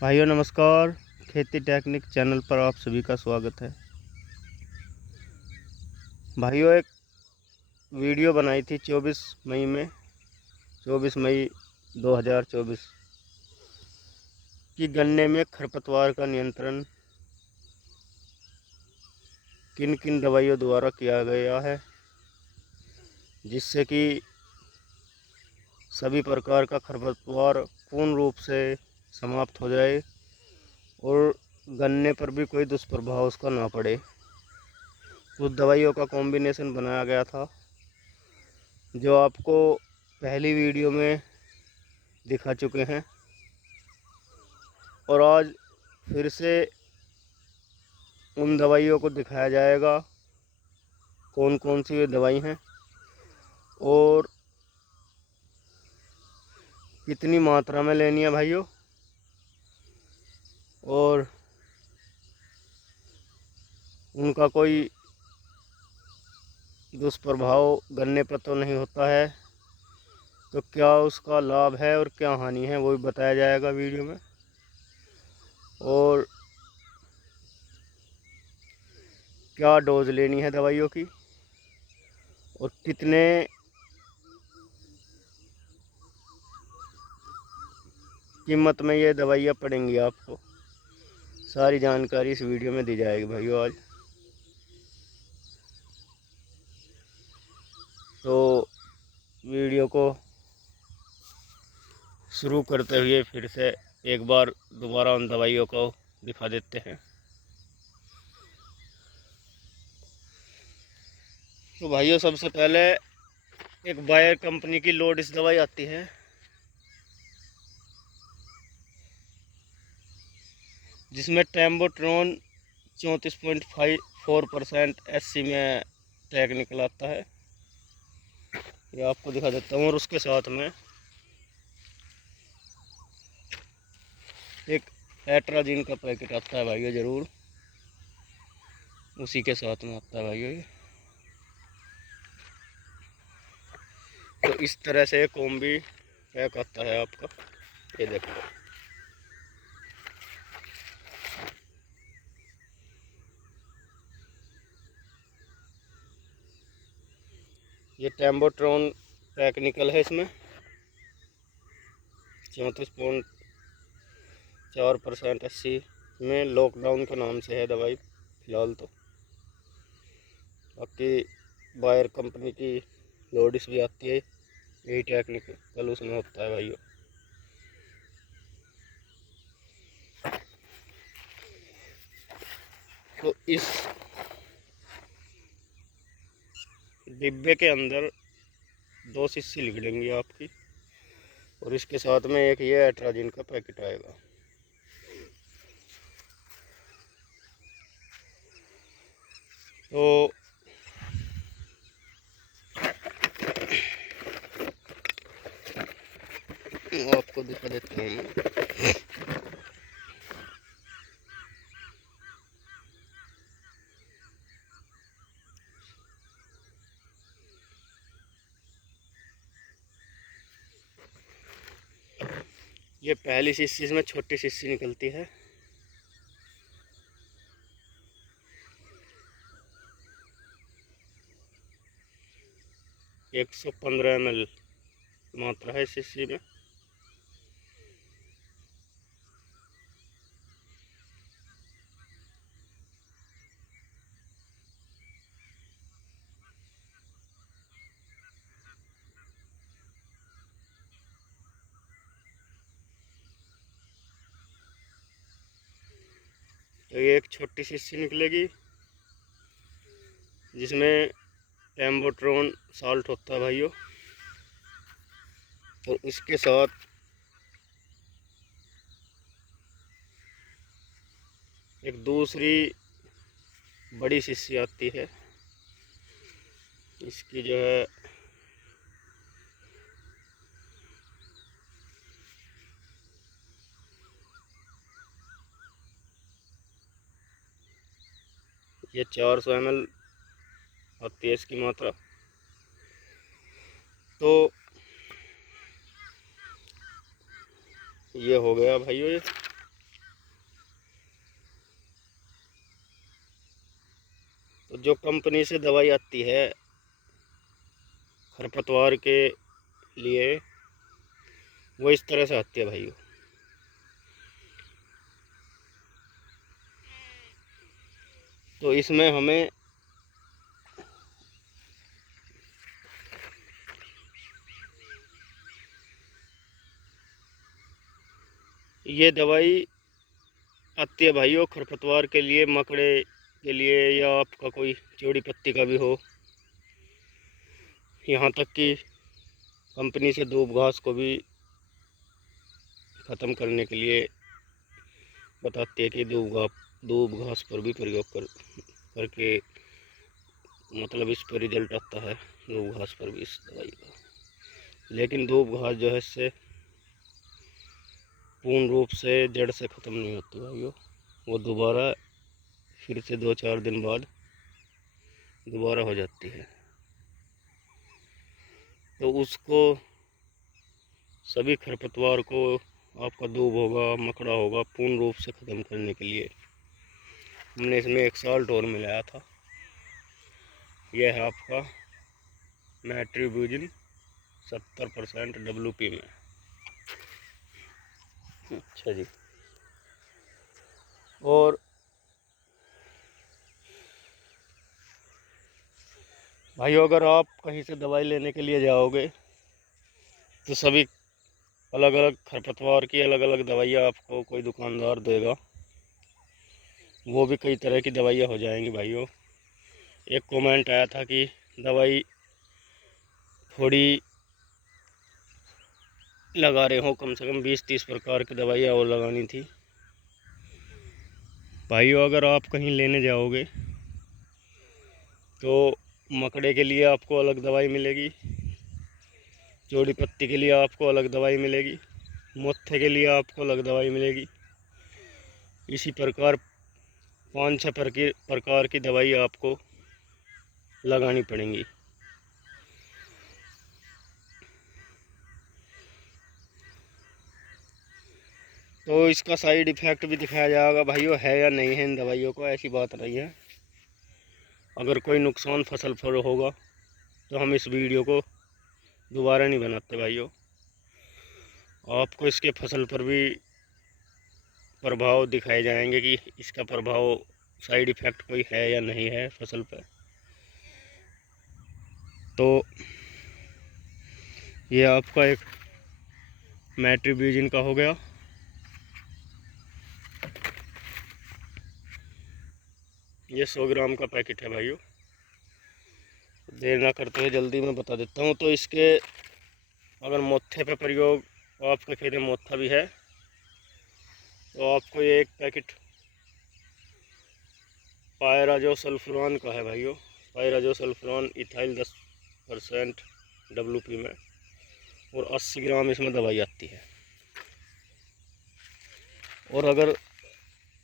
भाइयों नमस्कार। खेती टेक्निक चैनल पर आप सभी का स्वागत है। भाइयों एक वीडियो बनाई थी 24 मई में 24 मई 2024 कि गन्ने में खरपतवार का नियंत्रण किन किन दवाइयों द्वारा किया गया है, जिससे कि सभी प्रकार का खरपतवार पूर्ण रूप से समाप्त हो जाए और गन्ने पर भी कोई दुष्प्रभाव उसका ना पड़े। उस दवाइयों का कॉम्बिनेशन बनाया गया था जो आपको पहली वीडियो में दिखा चुके हैं, और आज फिर से उन दवाइयों को दिखाया जाएगा कौन कौन सी वे दवाई हैं और कितनी मात्रा में लेनी है भाइयों, और उनका कोई दुष्प्रभाव गन्ने पर तो नहीं होता है, तो क्या उसका लाभ है और क्या हानि है वो भी बताया जाएगा वीडियो में। और क्या डोज लेनी है दवाइयों की और कितने कीमत में ये दवाइयाँ पड़ेंगी आपको, सारी जानकारी इस वीडियो में दी जाएगी भाइयों आज। तो वीडियो को शुरू करते हुए फिर से एक बार दोबारा उन दवाइयों को दिखा देते हैं। तो भाइयों सबसे पहले एक बायर कंपनी की लोडिस दवाई आती है, जिसमें टेम्बोट्रोन 34.4% SC में टेक्निकल आता है। ये आपको दिखा देता हूँ। और उसके साथ में एक एट्राजिन का पैकेट आता है भाइयों, ज़रूर उसी के साथ में आता है भाइयों ये। तो इस तरह से कॉम्बी पैक आता है आपका, ये देखो। ये टेम्बोट्रोन टेक्निकल है, इसमें 34.4% SC में लॉकडाउन के नाम से है दवाई फिलहाल। तो बाकी बायर कंपनी की लोडिस भी आती है, यही टेक्निकल उसमें होता है भाइयों। तो इस डिब्बे के अंदर 2 शीशी लिख देंगी आपकी, और इसके साथ में एक ये एट्राजिन का पैकेट आएगा। तो आपको दिखा देते हैं। ये पहली शीशी, इसमें छोटी शीशी निकलती है। एक 115 ml मात्रा है शीशी में। तो ये एक छोटी शीशी निकलेगी, जिसमें टेम्बोट्रोन साल्ट होता है भाइयों। और इसके साथ एक दूसरी बड़ी शीशी आती है, इसकी जो है ये 400 ml आती है इसकी मात्रा। तो ये हो गया भाइयों ये। जो कंपनी से दवाई आती है खरपतवार के लिए, वो इस तरह से आती है भाइयों। तो इसमें हमें ये दवाई आती है भाइयों खरपतवार के लिए, मकड़े के लिए, या आपका कोई चौड़ी पत्ती का भी हो, यहाँ तक कि कंपनी से दूब घास को भी ख़त्म करने के लिए बताती है कि दूब घास पर भी प्रयोग करके मतलब इस पर रिजल्ट आता है, दूब घास पर भी इस दवाई का। लेकिन दूब घास जो है इससे पूर्ण रूप से जड़ से ख़त्म नहीं होती भाइयों, वो दोबारा फिर से 2-4 दिन बाद दोबारा हो जाती है। तो उसको सभी खरपतवार को, आपका दूब होगा, मकड़ा होगा, पूर्ण रूप से ख़त्म करने के लिए हमने इसमें एक साल्ट और मिलाया था। यह है आपका मेट्रीब्यूजिन 70% WP में। अच्छा जी। और भाइयों अगर आप कहीं से दवाई लेने के लिए जाओगे तो सभी अलग अलग खरपतवार की अलग अलग दवाइयाँ आपको कोई दुकानदार देगा, वो भी कई तरह की दवाइयाँ हो जाएंगी भाइयों। एक कमेंट आया था कि दवाई थोड़ी लगा रहे हो, कम से कम 20-30 प्रकार की दवाइयाँ और लगानी थी। भाइयों अगर आप कहीं लेने जाओगे तो मकड़े के लिए आपको अलग दवाई मिलेगी, चौड़ी पत्ती के लिए आपको अलग दवाई मिलेगी, मोथे के लिए आपको अलग दवाई मिलेगी। इसी प्रकार 5-6 प्रकार की दवाई आपको लगानी पड़ेंगी। तो इसका साइड इफ़ेक्ट भी दिखाया जाएगा भाइयों, है या नहीं है इन दवाइयों को, ऐसी बात नहीं है। अगर कोई नुकसान फसल पर होगा तो हम इस वीडियो को दोबारा नहीं बनाते भाइयों। आपको इसके फसल पर भी प्रभाव दिखाए जाएंगे कि इसका प्रभाव, साइड इफ़ेक्ट कोई है या नहीं है फसल पर। तो ये आपका एक मेट्रीब्यूजिन का हो गया। ये 100 ग्राम का पैकेट है भाइयों। देर ना करते हुए जल्दी मैं बता देता हूँ। तो इसके अगर मोथे पे प्रयोग, आपके खेत में मोथा भी है, तो आपको ये एक पैकेट पायराजोसल्फुरान का है भाइयों। पायराजोसल्फुरान इथाइल 10% WP में, और 80 ग्राम इसमें दवाई आती है। और अगर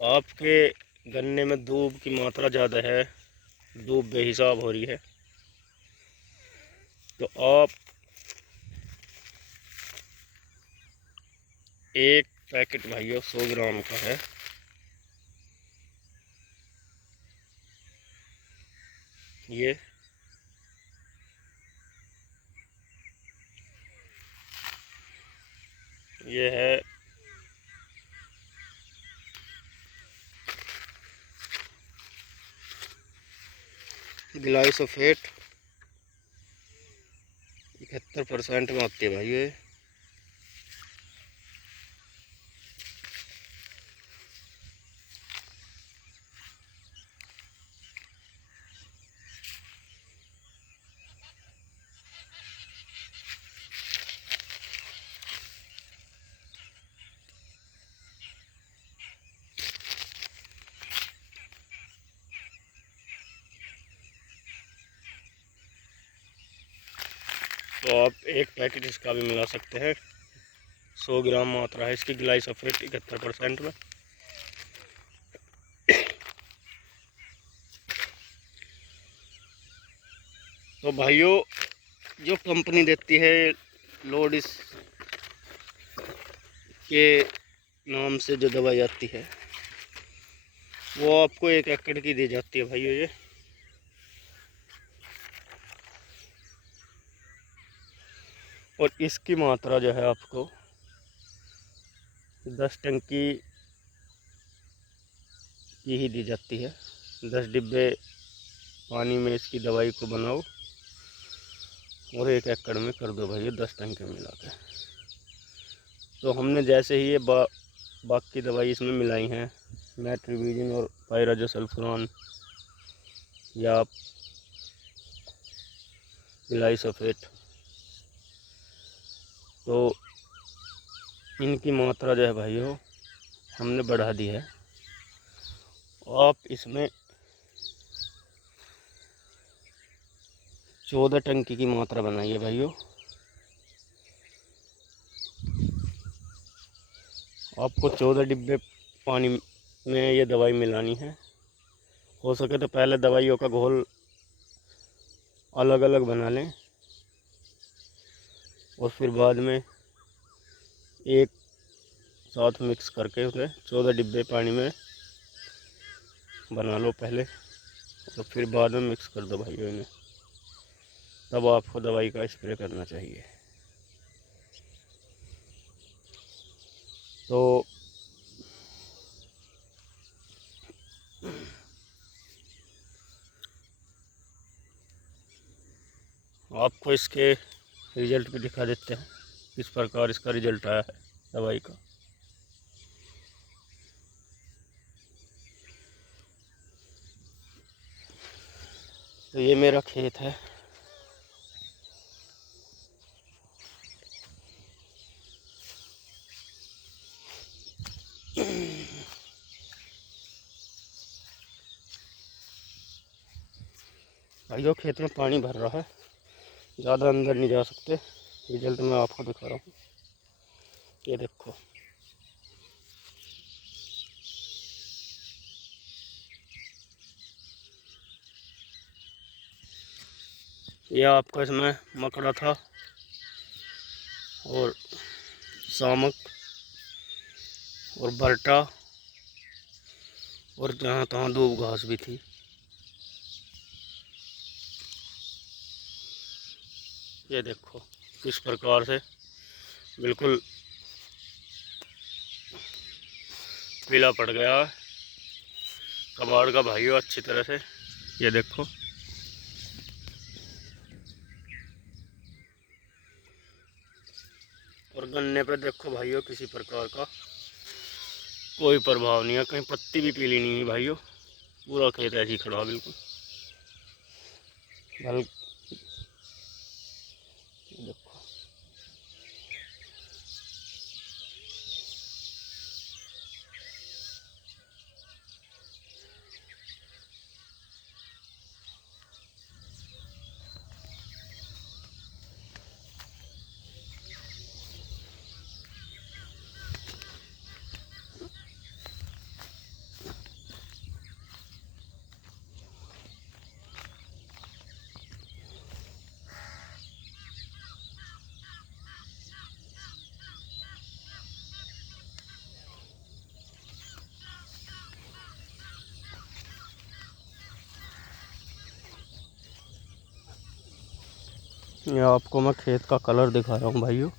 आपके गन्ने में दूब की मात्रा ज़्यादा है, दूब बेहिसाब हो रही है, तो आप एक पैकेट भाइयों 100 ग्राम का है, ये है ग्लाइसोफेट 71% में आती है भाई ये। तो आप एक पैकेट इसका भी मिला सकते हैं। 100 ग्राम मात्रा है इसकी ग्लाइसोफेट 71% में। तो भाइयों जो कंपनी देती है लोडिस के नाम से जो दवाई आती है, वो आपको 1 एकड़ की दी जाती है भाइयों। ये और इसकी मात्रा जो है आपको 10 टंकी की ही दी जाती है। 10 डिब्बे पानी में इसकी दवाई को बनाओ और 1 एकड़ में कर दो भाई 10 टंकी मिला के। तो हमने जैसे ही ये बाकी दवाई इसमें मिलाई हैं, मेट्रिबिजन और पायराजोसल्फोरान या ग्लाइसोफेट, तो इनकी मात्रा जो है भाइयों हमने बढ़ा दी है। आप इसमें 14 टंकी की मात्रा बनाइए भाइयों। आपको 14 डिब्बे पानी में ये दवाई मिलानी है। हो सके तो पहले दवाइयों का घोल अलग अलग बना लें और फिर बाद में एक साथ मिक्स करके उसे 14 डिब्बे पानी में बना लो पहले, और फिर बाद में मिक्स कर दो भाइयों इन्हें। तब आपको दवाई का स्प्रे करना चाहिए। तो आपको इसके रिजल्ट भी दिखा देते हैं, किस प्रकार इसका रिजल्ट आया है दवाई का। तो ये मेरा खेत है। भाइयों खेत में पानी भर रहा है, ज़्यादा अंदर नहीं जा सकते। रिजल्ट मैं आपको दिखा रहा हूँ, ये देखो। ये आपका इसमें मकड़ा था और सामक और बर्टा और जहाँ तहाँ दूब घास भी थी। ये देखो किस प्रकार से बिल्कुल पीला पड़ गया है कबाड़ का भाइयों अच्छी तरह से। ये देखो और गन्ने पे देखो भाइयों किसी प्रकार का कोई प्रभाव नहीं है, कहीं पत्ती भी पीली नहीं है भाइयों। पूरा खेत ऐसे ही खड़ा बिल्कुल। देखो ये आपको मैं खेत का कलर दिखा रहा हूँ भाइयों।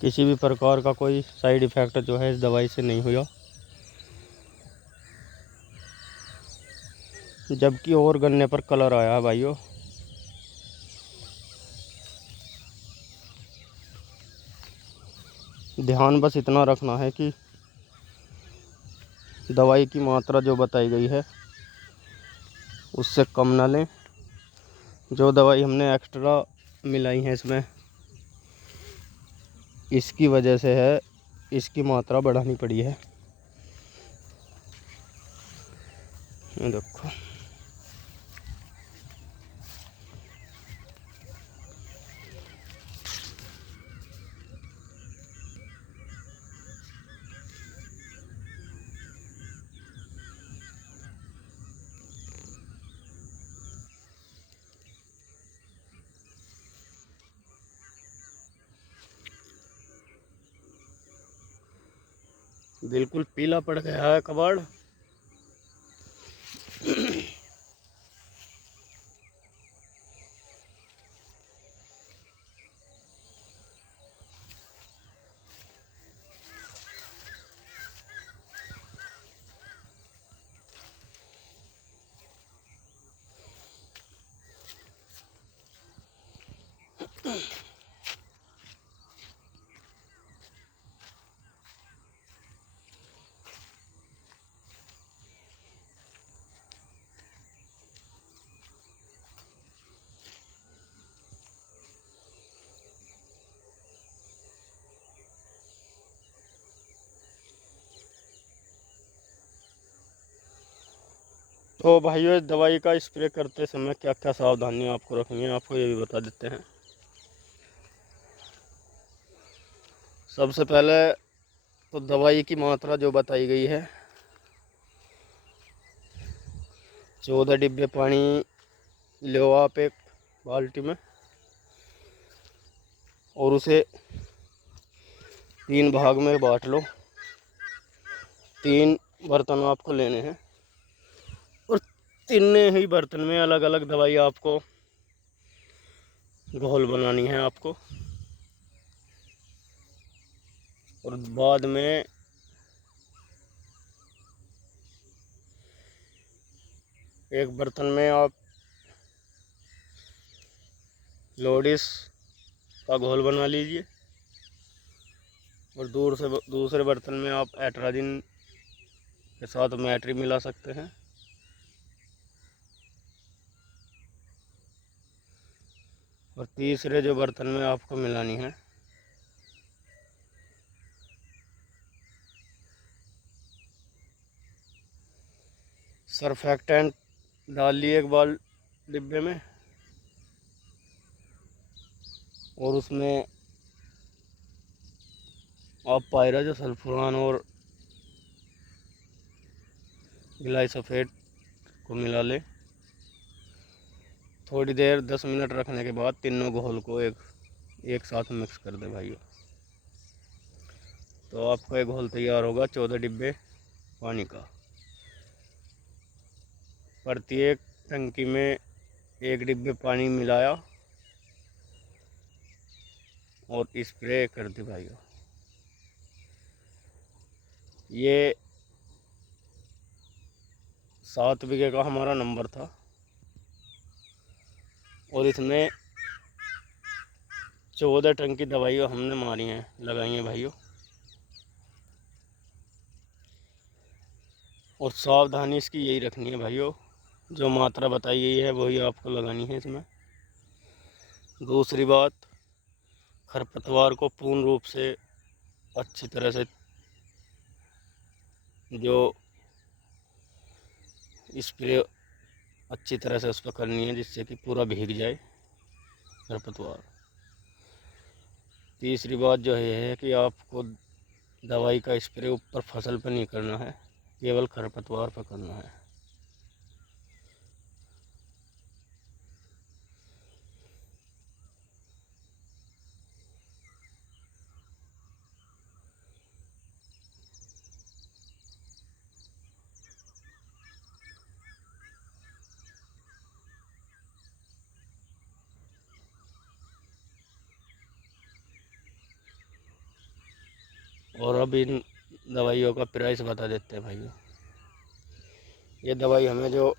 किसी भी प्रकार का कोई साइड इफ़ेक्ट जो है इस दवाई से नहीं हुआ, जबकि और गन्ने पर कलर आया है भाइयों। ध्यान बस इतना रखना है कि दवाई की मात्रा जो बताई गई है उससे कम ना लें। जो दवाई हमने एक्स्ट्रा मिलाई है इसमें, इसकी वजह से है, इसकी मात्रा बढ़ानी पड़ी है। ये देखो बिल्कुल पीला पड़ गया है कबाड़। तो भाइयों, इस दवाई का स्प्रे करते समय क्या क्या सावधानियां आपको रखनी है, आपको ये भी बता देते हैं। सबसे पहले तो दवाई की मात्रा जो बताई गई है, 14 डिब्बे पानी लो आप एक बाल्टी में, और उसे 3 भाग में बांट लो। 3 बर्तन आपको लेने हैं और तीनों ही बर्तन में अलग अलग दवाई आपको घोल बनानी है आपको। और बाद में एक बर्तन में आप लोडिस का घोल बना लीजिए, और दूसरे बर्तन में आप एट्राजिन के साथ मैट्री मिला सकते हैं। और तीसरे जो बर्तन में आपको मिलानी है, सरफेक्टेंट डाल लिए एक बाल डिब्बे में, और उसमें आप पायराजो सल्फुरान और ग्लाइसोफेट को मिला लें। थोड़ी देर 10 मिनट रखने के बाद तीनों घोल को एक साथ मिक्स कर दें भाइयों। तो आपका एक घोल तैयार होगा 14 डिब्बे पानी का। प्रत्येक टंकी में 1 डिब्बे पानी मिलाया और स्प्रे कर दी भाइयों। ये 7 बीघे का हमारा नंबर था, और इसमें 14 टंकी दवाइयाँ हमने मारी हैं, लगाई हैं भाइयों। और सावधानी इसकी यही रखनी है भाइयों, जो मात्रा बताई गई है वही आपको लगानी है इसमें। दूसरी बात, खरपतवार को पूर्ण रूप से अच्छी तरह से जो स्प्रे अच्छी तरह से उस पर करनी है, जिससे कि पूरा भीग जाए खरपतवार। तीसरी बात जो है कि आपको दवाई का स्प्रे ऊपर फसल पर नहीं करना है, केवल खरपतवार पर करना है। और अब इन दवाइयों का प्राइस बता देते हैं भाइयों। ये दवाई हमें जो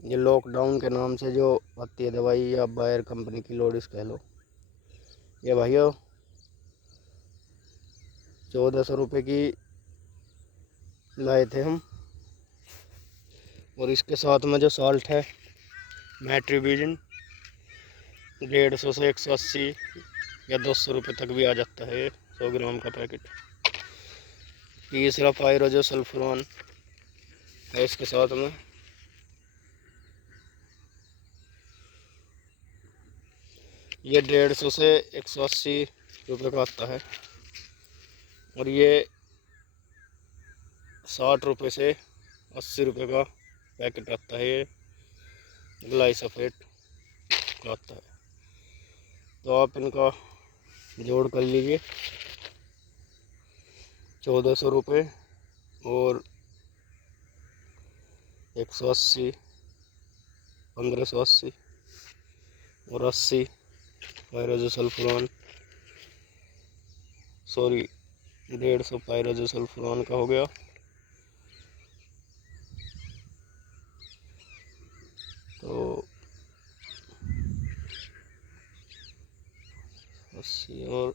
ये लॉकडाउन के नाम से जो आती है दवाई, या बायर कंपनी की लोडिस कह लो, ये भाइयों 1400 रुपये की लाए थे हम। और इसके साथ में जो साल्ट है, मैट्रीबिजन, 150 से 180 या 200 रुपये तक भी आ जाता है 100 ग्राम का पैकेट। तीसरा पायराजो सल्फुरान है इसके साथ में। ये 150 से 180 रुपये का आता है। और ये 60 रुपये से 80 रुपये का पैकेट आता है, ये ग्लाइसोफेट का आता है। तो आप इनका जोड़ कर लीजिए। 1400 रुपये और 180, 1580 और 80 पायरोजोसल्फोरान, सॉरी 150 पायरोजोसल्फोरान का हो गया। तो 80 और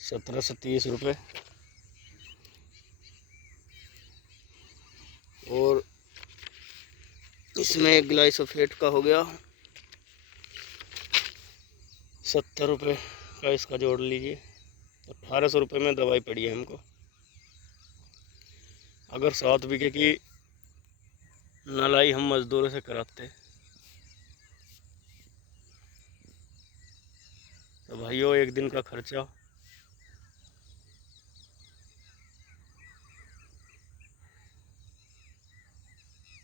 1730 रुपये और इसमें ग्लाइसोफेट का हो गया 70 रुपये का, इसका जोड़ लीजिए। 1800 रुपये में दवाई पड़ी है हमको। अगर 7 बीघे की नलाई हम मजदूरों से कराते तो भाइयों एक दिन का खर्चा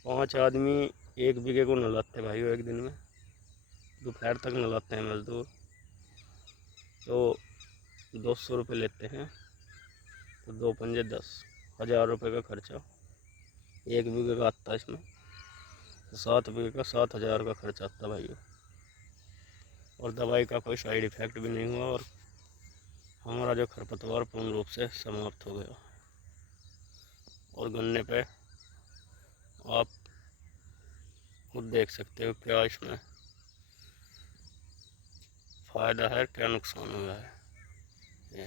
5 आदमी 1 बीघे को नलाते भाइयों एक दिन में। दोपहर तक नलाते हैं मजदूर, तो 200 रुपये लेते हैं, तो 2 पंजे 10, 1000 रुपये का खर्चा 1 बीघे का आता है इसमें। तो 7 बीघे का 7000 का खर्चा आता भाइयों। और दवाई का कोई साइड इफ़ेक्ट भी नहीं हुआ और हमारा जो खरपतवार पूर्ण रूप से समाप्त हो गया। और गन्ने पे आप खुद देख सकते हो क्या इसमें फ़ायदा है, क्या नुकसान हुआ है। ये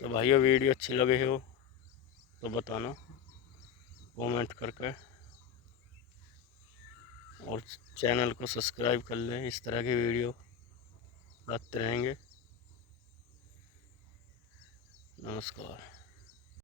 तो भाइयों वीडियो अच्छी लगे हो तो बताना कमेंट करके, और चैनल को सब्सक्राइब कर लें। इस तरह की वीडियो लाते रहेंगे। नमस्कार।